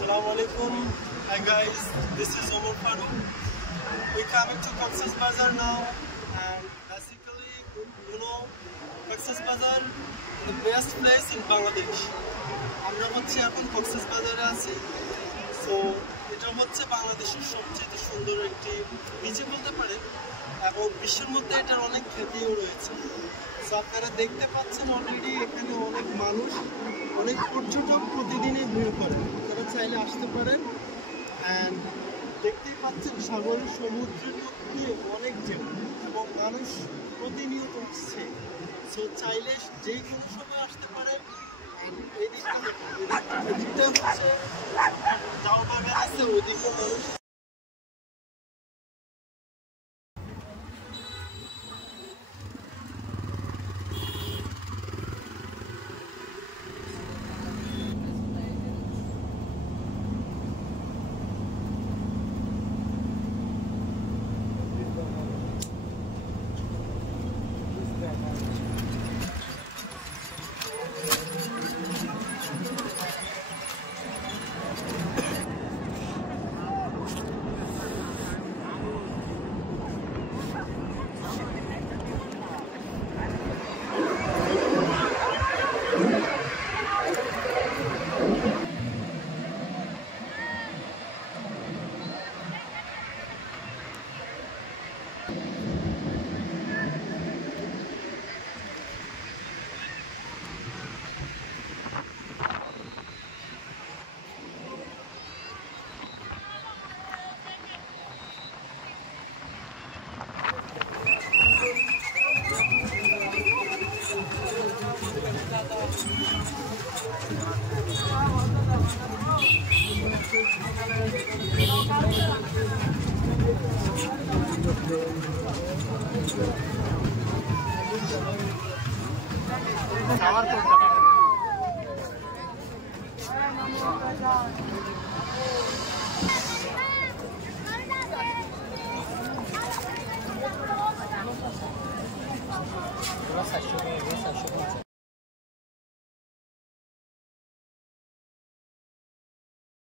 Assalamualaikum. Hi guys, this is Omar Farooq. We're coming to Cox's Bazar now, and basically, Cox's Bazar the best place in Bangladesh. আমরা হচ্ছে এখন Cox's Bazar-এ আছি। সো এটা হচ্ছে বাংলাদেশের সবচেয়ে সুন্দর একটি বিচ বলতে পারে, এবং বিশ্বের মধ্যে এটার অনেক খ্যাতিও রয়েছে। সো আপনারা দেখতে পাচ্ছেন অলরেডি এখানে অনেক মানুষ, অনেক পর্যটক প্রতিদিনই ভিড় করে। আপনারা চাইলে আসতে পারেন। অ্যান্ড দেখতেই পাচ্ছেন সাগরের সমুদ্রের মধ্যে অনেক ঢেউ এবং মানুষ প্রতিনিয়ত আসছে। সো চাইলে যে কোনো সময় আসতে পারেন। এই দিকটা হচ্ছে জাউ বাগান আছে, ওইদিকেও মানুষ।